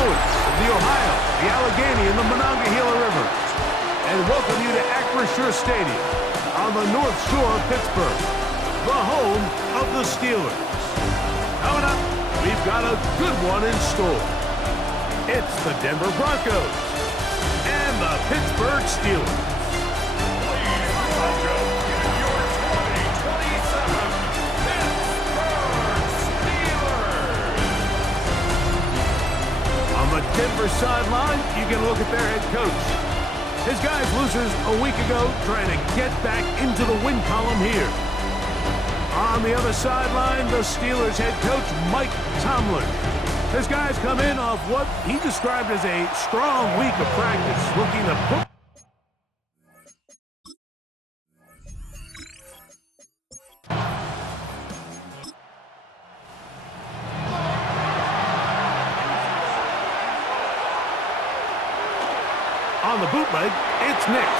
confluence of the Ohio, the Allegheny, and the Monongahela River, and welcome you to Acrisure Stadium on the North Shore of Pittsburgh, the home of the Steelers. Coming up, we've got a good one in store. It's the Denver Broncos and the Pittsburgh Steelers. Please welcome your 2027 Pittsburgh Steelers. On the Denver sideline, you can look at their head coach. His guys losers a week ago trying to get back into the win column here. On the other sideline, the Steelers head coach, Mike Tomlin. His guys come in off what he described as a strong week of practice, looking to put on the bootleg, it's Nix.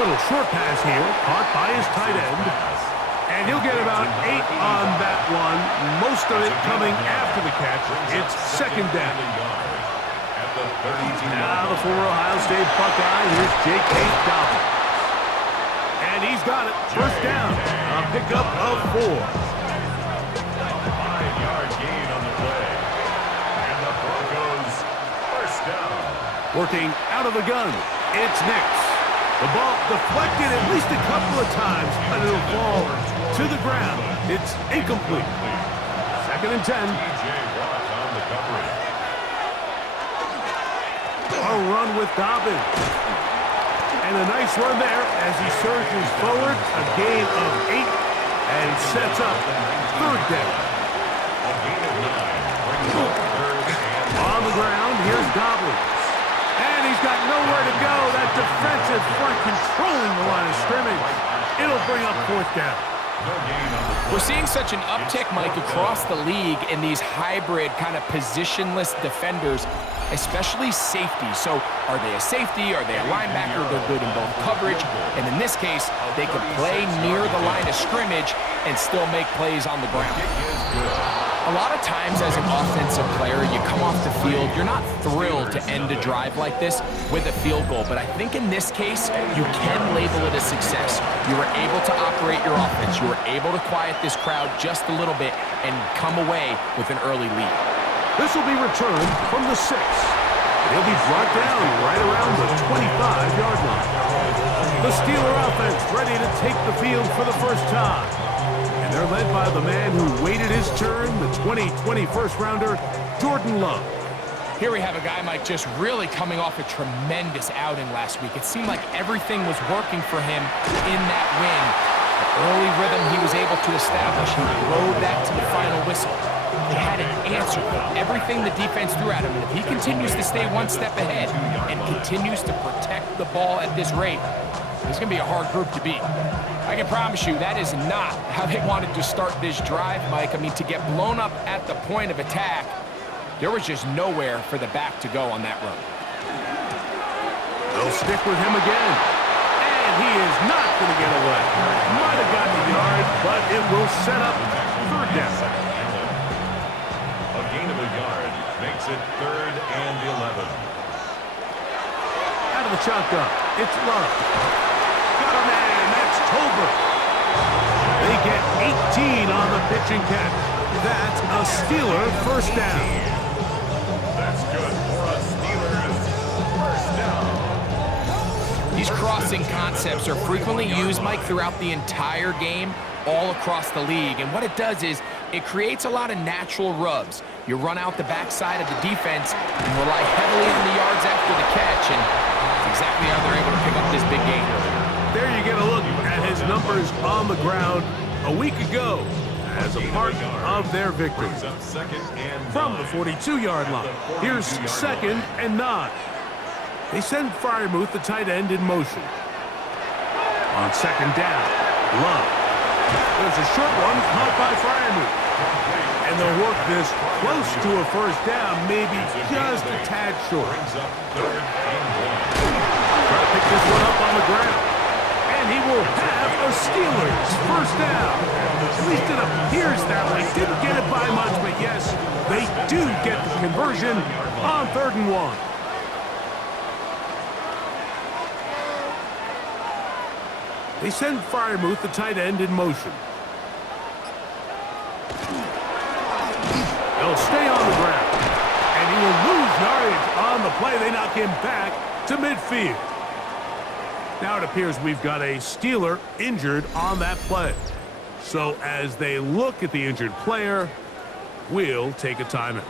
Little short pass here, caught by his tight end. And he'll get about 8 on that one, most of it coming after the catch. It's second down. Now the former Ohio State Buckeye, here's J.K. Dobbins. And he's got it, first down, a pickup of 4. A 5-yard gain on the play. And the Broncos first down. Working out of the gun, it's Nix. The ball deflected at least a couple of times, but it'll fall to the ground. It's incomplete. Second and 10. A run with Dobbins. And a nice run there as he surges forward. A gain of 8 and sets up third down. On the ground, here's Dobbins. And he's got nowhere to go. That defensive front controlling the line of scrimmage. It'll bring up fourth down. We're seeing such an uptick, Mike, across the league in these hybrid kind of positionless defenders, especially safety. So are they a safety? Are they a linebacker? They're good in both coverage. And in this case, they could play near the line of scrimmage and still make plays on the ground. A lot of times as an offensive player, you come off the field, you're not thrilled to end a drive like this with a field goal. But I think in this case, you can label it a success. You were able to operate your offense. You were able to quiet this crowd just a little bit and come away with an early lead. This will be returned from the 6. He'll be brought down right around the 25-yard line. The Steeler offense ready to take the field for the first time. And they're led by the man who waited his turn, the 2020 first-rounder, Jordan Love. Here we have a guy, Mike, just really coming off a tremendous outing last week. It seemed like everything was working for him in that win. The early rhythm he was able to establish, he rode that to the final whistle. He had an answer for everything the defense threw at him. And if he continues to stay one step ahead and continues to protect the ball at this rate, it's going to be a hard group to beat. I can promise you that is not how they wanted to start this drive, Mike. I mean, to get blown up at the point of attack, there was just nowhere for the back to go on that run. They'll stick with him again. And he is not going to get away. Might have gotten a yard, but it will set up third down. A gain of a yard makes it 3rd and 11. Out of the shotgun, it's Love. Got a man, that's Tolbert. They get 18 on the pitch and catch. That's a Steeler first down. That's good for a Steelers first down. These crossing concepts are frequently used, Mike, throughout the entire game, all across the league. And what it does is it creates a lot of natural rubs. You run out the backside of the defense and rely heavily on the yards after the catch, and that's exactly how they're able to pick up this big gain. There you get a look at his numbers on the ground a week ago as a part of their victory. From the 42-yard line, here's 2nd and 9. They send Freiermuth, the tight end, in motion. On 2nd down, Love. There's a short one caught by Freiermuth. And they'll work this close to a first down, maybe just a tad short. Try to pick this one up on the ground. And he will have a Steelers first down. At least it appears that way. Didn't get it by much, but yes, they do get the conversion on 3rd and 1. They send Freiermuth, the tight end, in motion. He'll stay on the ground, and he will lose yardage on the play. They knock him back to midfield. Now it appears we've got a Steeler injured on that play. So as they look at the injured player, we'll take a timeout.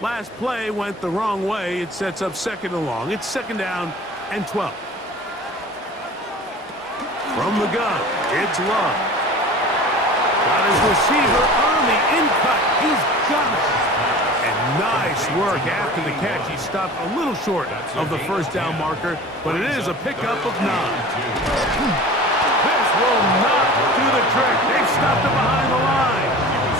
Last play went the wrong way. It sets up 2nd and long. It's 2nd down and 12. From the gun, it's Love. Got his receiver on the in-cut. He's got it. And nice work after the catch. He stopped a little short of the 1st down marker, but it is a pickup of 9. This will not do the trick. They've stopped him behind the line.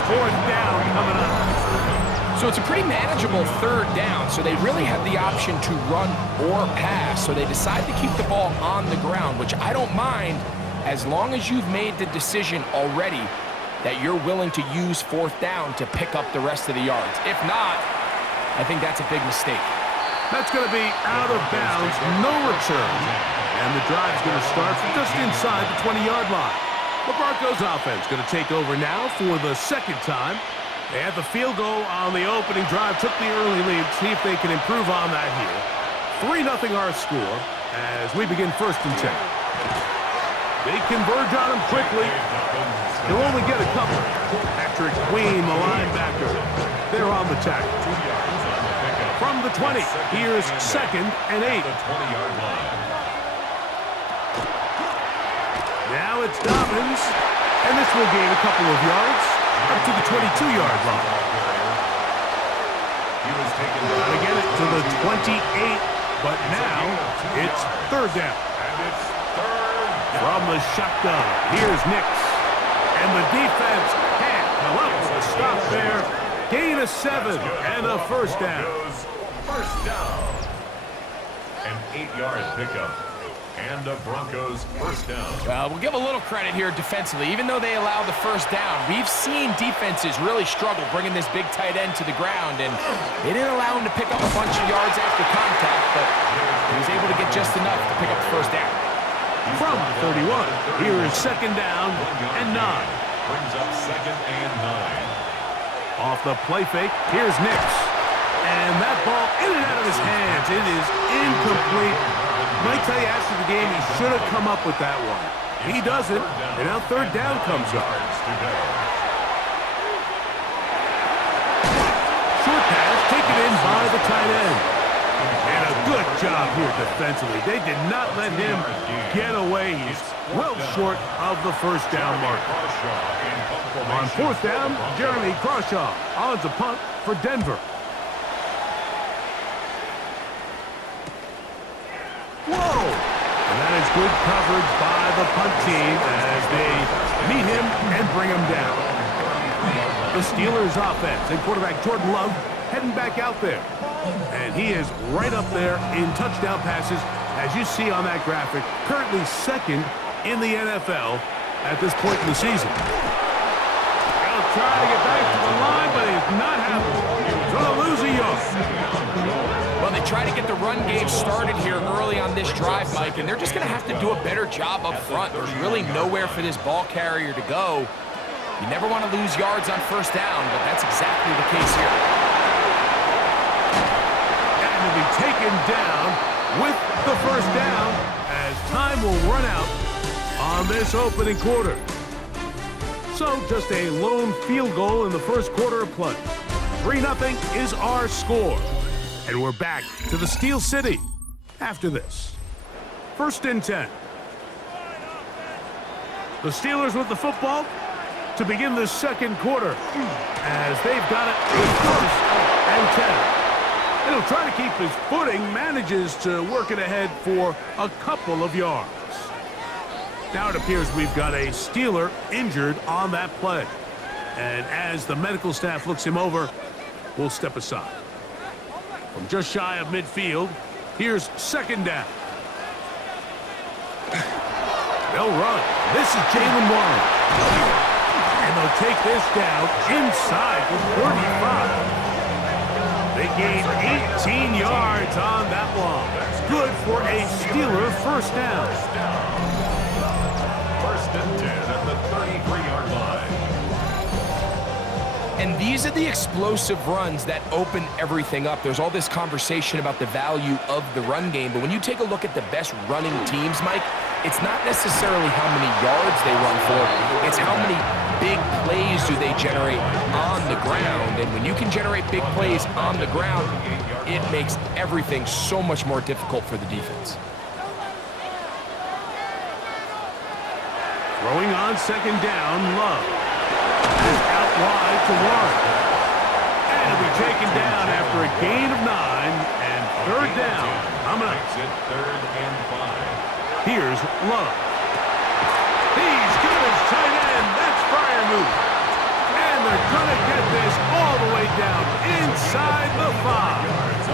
4th down coming up. So it's a pretty manageable 3rd down, so they really have the option to run or pass. So they decide to keep the ball on the ground, which I don't mind as long as you've made the decision already that you're willing to use 4th down to pick up the rest of the yards. If not, I think that's a big mistake. That's going to be out of bounds, no return. And the drive's going to start from just inside the 20-yard line. The Broncos offense going to take over now for the 2nd time. They had the field goal on the opening drive, took the early lead. See if they can improve on that here. 3-0 our score as we begin 1st and 10. They converge on him quickly. He'll only get a couple. Patrick Queen, the linebacker, they're on the tackle. From the 20, here's 2nd and 8. Now it's Dobbins, and this will gain a couple of yards up to the 22-yard line. Got to get it to the 28, but now it's 3rd down. From the shotgun, here's Nix. And the defense can't come up with a stop there. Gain of 7 and a 1st down. 1st down. An 8-yard pickup. And the Broncos 1st down. We'll give a little credit here defensively. Even though they allowed the 1st down, we've seen defenses really struggle bringing this big tight end to the ground, and they didn't allow him to pick up a bunch of yards after contact, but he was able to get just enough to pick up the 1st down. From 31, here is 2nd down and 9. Brings up 2nd and 9. Off the play fake, here's Nix. And that ball in and out of his hands. It is incomplete. Might tell you after the game he should have come up with that one. He doesn't, and now 3rd down comes up. Short pass taken in by the tight end. And a good job here defensively. They did not let him get away. He's well short of the 1st down marker. On 4th down, Jeremy Crawshaw on to punt for Denver. Whoa! And that is good coverage by the punt team as they meet him and bring him down. The Steelers offense and quarterback Jordan Love heading back out there. And he is right up there in touchdown passes, as you see on that graphic, currently 2nd in the NFL at this point in the season. He'll try to get back to the line, but he's not happening. He's going to lose a yard. Well, they try to get the run game started here early on this drive, Mike, and they're just going to have to do a better job up front. There's really nowhere for this ball carrier to go. You never want to lose yards on 1st down, but that's exactly the case here. And will be taken down with the 1st down as time will run out on this opening quarter. So just a lone field goal in the 1st quarter of play. 3-0 is our score. And we're back to the Steel City after this. 1st and 10. The Steelers with the football to begin the 2nd quarter as they've got it with 1st and 10. And he'll try to keep his footing, manages to work it ahead for a couple of yards. Now it appears we've got a Steeler injured on that play. And as the medical staff looks him over, we'll step aside. From just shy of midfield, here's 2nd down. They'll run. This is Jalen Warren. And they'll take this down inside the 35. They gained 18 yards on that long. Good for a Steeler first down. First and 10 at the 33-yard line. And these are the explosive runs that open everything up. There's all this conversation about the value of the run game, but when you take a look at the best running teams, Mike, it's not necessarily how many yards they run for, it's how many big plays do they generate on the ground. And when you can generate big plays on the ground, it makes everything so much more difficult for the defense. Throwing on second down, Love. Is out wide to Warren. And it'll be taken down after a gain of 9 and third down. Coming up. Third and 5. Here's Love. He's got his tight end. That's Freiermuth. And they're going to get this all the way down inside the 5.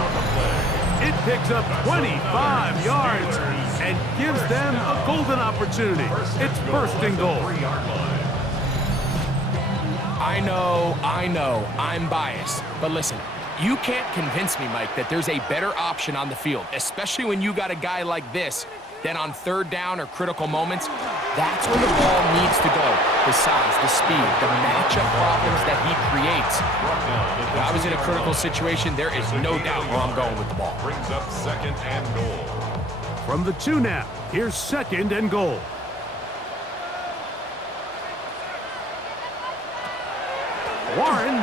It picks up 25 yards and gives them a golden opportunity. It's first and goal. I know, I'm biased. But listen, you can't convince me, Mike, that there's a better option on the field, especially when you got a guy like this, than on third down or critical moments. That's where the ball needs to go. The size, the speed, the matchup problems that he creates. If I was in a critical situation, there is no doubt where I'm going with the ball. Brings up second and goal. From the 2 now, here's second and goal. Warren. And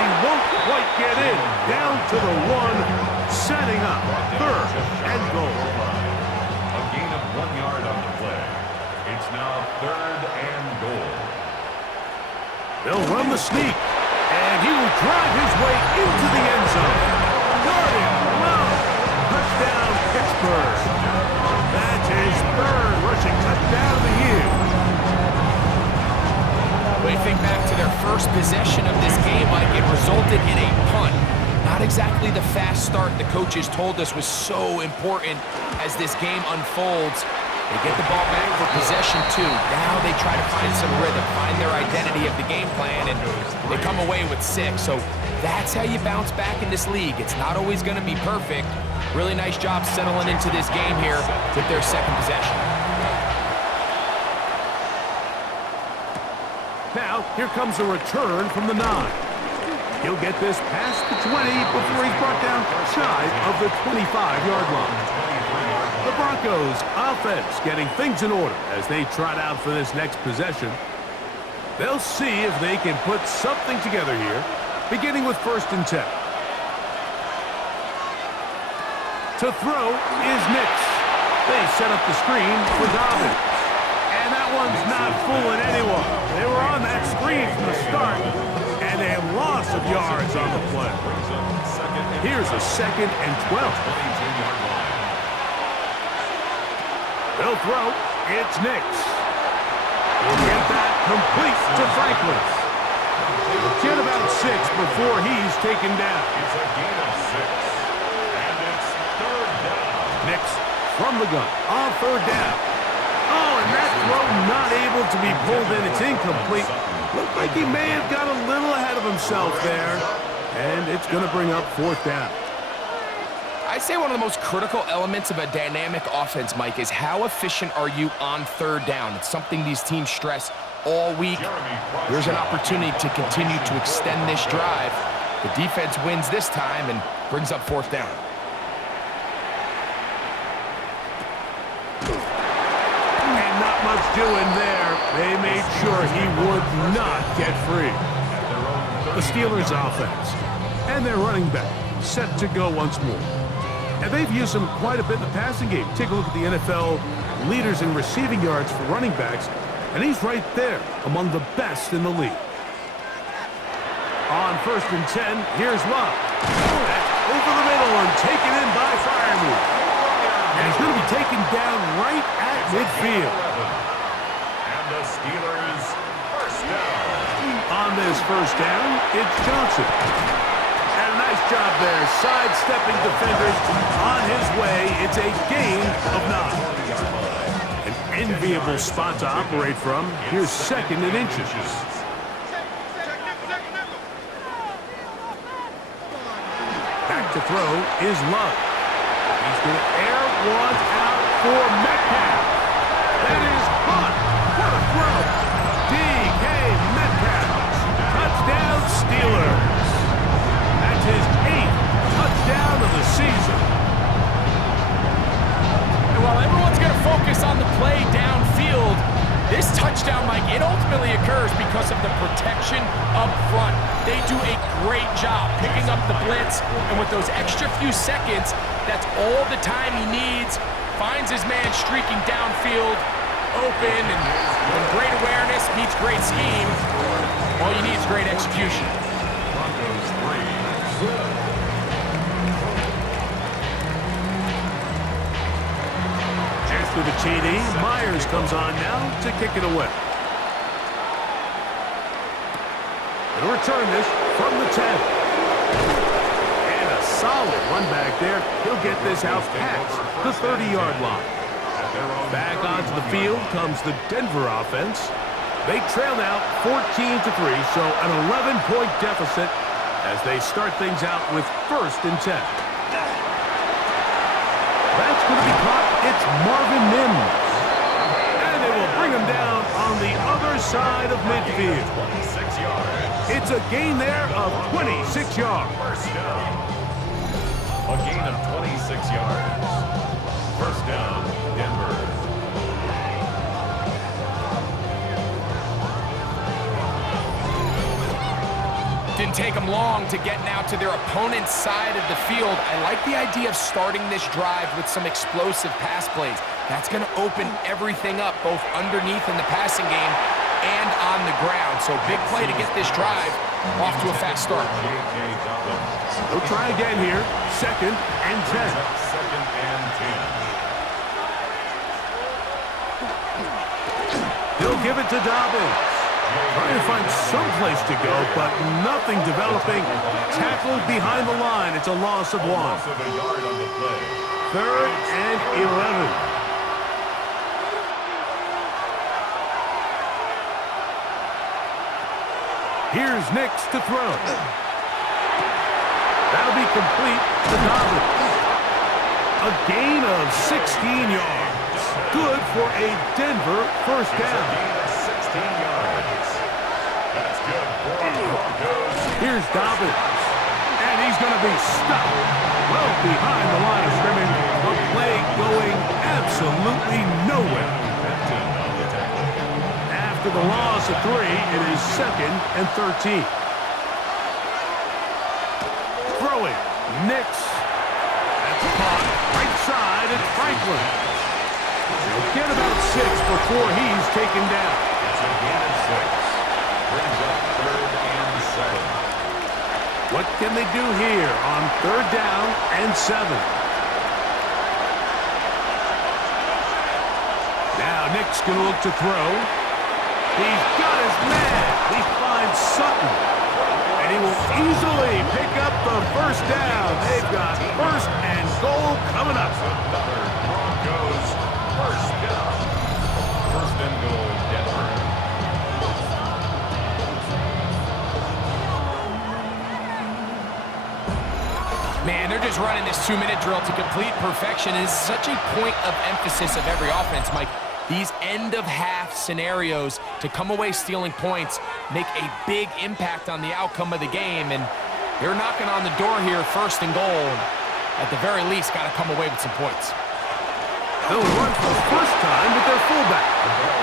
he won't quite get in. Down to the 1, setting up third and goal. A gain of 1 yard on the play. It's now third and goal. They'll run the sneak. And he will drive his way into the end zone. Darting low. Touchdown, Pittsburgh. That's his third rushing touchdown of the year. When you think back to their first possession of this game, Mike, it resulted in a punt. Not exactly the fast start the coaches told us was so important as this game unfolds. They get the ball back for possession 2. Now they try to find some rhythm, find their identity of the game plan, and they come away with 6. So that's how you bounce back in this league. It's not always going to be perfect. Really nice job settling into this game here with their second possession. Now, here comes a return from the 9. He'll get this past the 20 before he's brought down shy of the 25-yard line. The Broncos offense getting things in order as they trot out for this next possession. They'll see if they can put something together here, beginning with first and 10. To throw is Nix. They set up the screen for Dobbins. And that one's not fooling anyone. They were on that screen from the start, and a loss of yards on the play. Here's a second and 12. They'll throw. It's Nix. He'll get that complete to Franklin. Get about 6 before he's taken down. It's a gain of 6. And it's third down. Nix from the gun on third down. Oh, and that throw not able to be pulled in. It's incomplete. Looked like he may have got a little ahead of himself there. And it's going to bring up fourth down. I'd say one of the most critical elements of a dynamic offense, Mike, is how efficient are you on third down. It's something these teams stress all week. There's an opportunity to continue to extend this drive. The defense wins this time and brings up fourth down. And not much doing there. They made sure he would not get free. The Steelers' offense and their running back set to go once more. And they've used him quite a bit in the passing game. Take a look at the NFL leaders in receiving yards for running backs, and he's right there among the best in the league. On first and 10, here's Love. That's over the middle and taken in by Freiermuth. And he's going to be taken down right at midfield. And the Steelers first down. On this first down, it's Johnson. And a nice job there, sidestepping defenders on his way. It's a gain of 9. An enviable spot to operate from. Here's second and inches. Back to throw is Love. He's going to air one out for Metcalf. That is caught. What a throw. D.K. Metcalf. Touchdown Steelers. That's his 8th touchdown of the season. And while everyone's going to focus on the play downfield, this touchdown, Mike, it ultimately occurs because of the protection up front. They do a great job picking up the blitz, and with those extra few seconds, that's all the time he needs. Finds his man streaking downfield, open, and when great awareness meets great scheme, all you need is great execution. Broncos 3. After the TD, Myers comes on now to kick it away. And return this from the 10. And a solid run back there. He'll get this out past the 30-yard line. Back onto the field comes the Denver offense. They trail now 14-3, so an 11-point deficit as they start things out with 1st and 10. That's going to be caught. It's Marvin Mims. And they will bring him down on the other side of midfield. 26 yards. It's a gain there of 26 yards. First down. A gain of 26 yards. First down, Denver. Didn't take them long to get now to their opponent's side of the field. I like the idea of starting this drive with some explosive pass plays. That's going to open everything up, both underneath in the passing game and on the ground. So big play to get this drive off to a fast start. They'll try again here. 2nd and 10. 2nd and 10. He'll give it to Dobbins. Trying to find some place to go, but nothing developing. Tackled behind the line. It's a loss of 1. Loss of a yard on the play. 3rd and 11. Here's Nix to throw. That'll be complete to Dobbins. A gain of 16 yards. Good for a Denver first down. 16 yards. That's good for the Broncos. Here's Dobbins. And he's going to be stopped well behind the line of scrimmage. The play going absolutely nowhere. After the loss of 3, it is 2nd and 13. Throwing. Nix. That's caught. Right side at Franklin. He'll get about 6 before he's taken down. It's a gain of 6. Brings up 3rd and 7. What can they do here on 3rd down and 7? Now Nick's going to look to throw. He's got his man. He finds Sutton. And he will easily pick up the first down. They've got 1st and goal coming up. Another Broncos first down. 1st and goal, Denver. Man, they're just running this 2-minute drill to complete perfection. It is such a point of emphasis of every offense, Mike. These end-of-half scenarios to come away stealing points make a big impact on the outcome of the game, and they're knocking on the door here, 1st and goal. At the very least, got to come away with some points. They'll run for the first time with their fullback.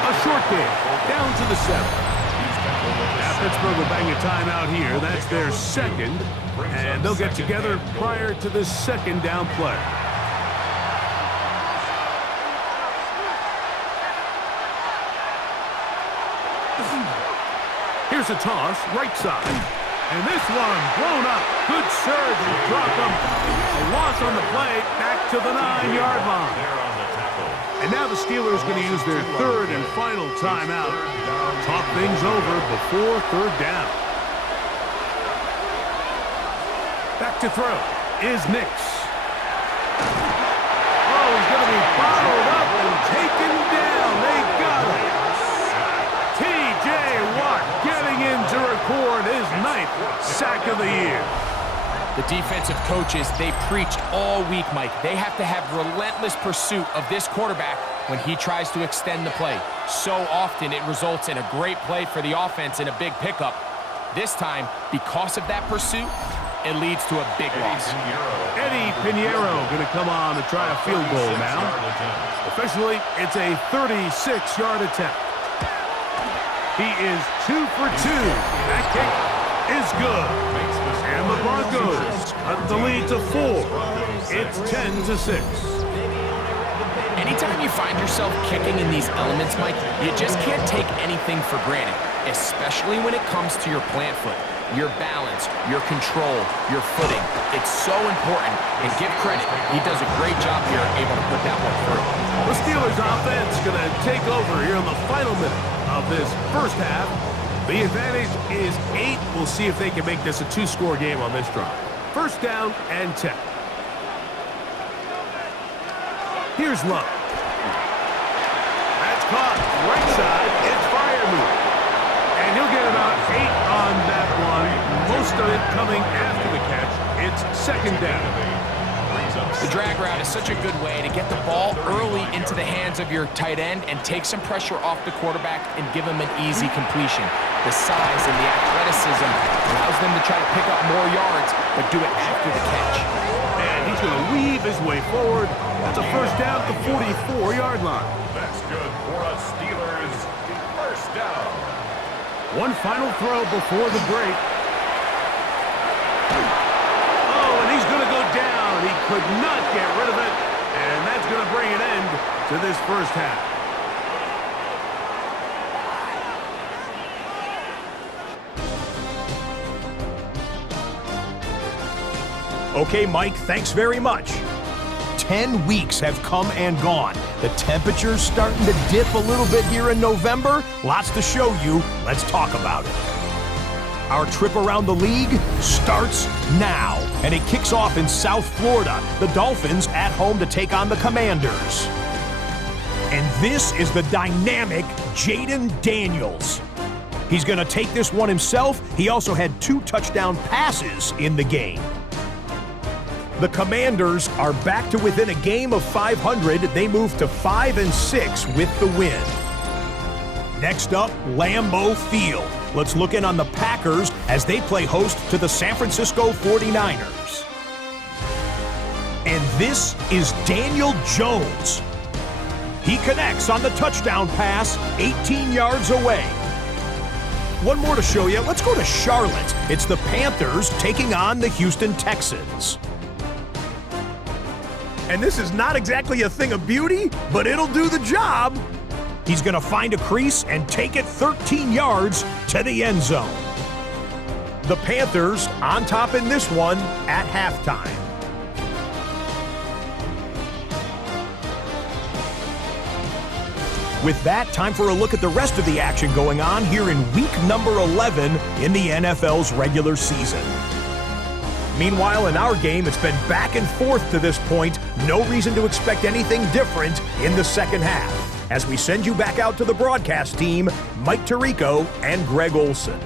A short game, down to the 7. Now Pittsburgh will bang a timeout here. That's their 2nd, and they'll get together prior to the 2nd down play. Here's a toss, right side. And this one blown up. Good surge and drop them. A loss on the play, back to the 9-yard line. And now the Steelers going to use their 3rd and final timeout. Talk things over before 3rd down. Back to throw is Nix. Oh, he's going to be bottled up and taken down. They record his 9th sack of the year. The defensive coaches, they preached all week, Mike. They have to have relentless pursuit of this quarterback when he tries to extend the play. So often it results in a great play for the offense and a big pickup. This time, because of that pursuit, it leads to a big loss. Eddie Pinheiro going to come on to try a field goal now. Officially, it's a 36-yard attempt. He is 2 for 2. That kick is good. And the Broncos cut the lead to 4. It's 10-6. Anytime you find yourself kicking in these elements, Mike, you just can't take anything for granted, especially when it comes to your plant foot, your balance, your control, your footing. It's so important, and give credit. He does a great job here able to put that one through. The Steelers offense going to take over here in the final minute of this first half. The advantage is 8. We'll see if they can make this a 2-score game on this drive. First down and 10. Here's Love. That's caught right side. It's Freiermuth. And he'll get about 8 on that one. Most of it coming after the catch. It's second down. The drag route is such a good way to get the ball early into the hands of your tight end and take some pressure off the quarterback and give him an easy completion. The size and the athleticism allows them to try to pick up more yards, but do it after the catch. And he's going to weave his way forward. That's a first down at the 44-yard line. That's good for us Steelers. First down. One final throw before the break. Oh, and he's going to go down. He could not get rid of it, and that's going to bring an end to this first half. Okay, Mike, thanks very much. 10 weeks have come and gone. The temperature's starting to dip a little bit here in November. Lots to show you. Let's talk about it. Our trip around the league starts now, and it kicks off in South Florida. The Dolphins at home to take on the Commanders. And this is the dynamic Jaden Daniels. He's going to take this one himself. He also had 2 touchdown passes in the game. The Commanders are back to within a game of 500. They move to 5-6 with the win. Next up, Lambeau Field. Let's look in on the Packers as they play host to the San Francisco 49ers. And this is Daniel Jones. He connects on the touchdown pass 18 yards away. One more to show you. Let's go to Charlotte. It's the Panthers taking on the Houston Texans. And this is not exactly a thing of beauty, but it'll do the job. He's going to find a crease and take it 13 yards to the end zone. The Panthers on top in this one at halftime. With that, time for a look at the rest of the action going on here in week number 11 in the NFL's regular season. Meanwhile, in our game, it's been back and forth to this point. No reason to expect anything different in the second half. As we send you back out to the broadcast team, Mike Tirico and Greg Olson.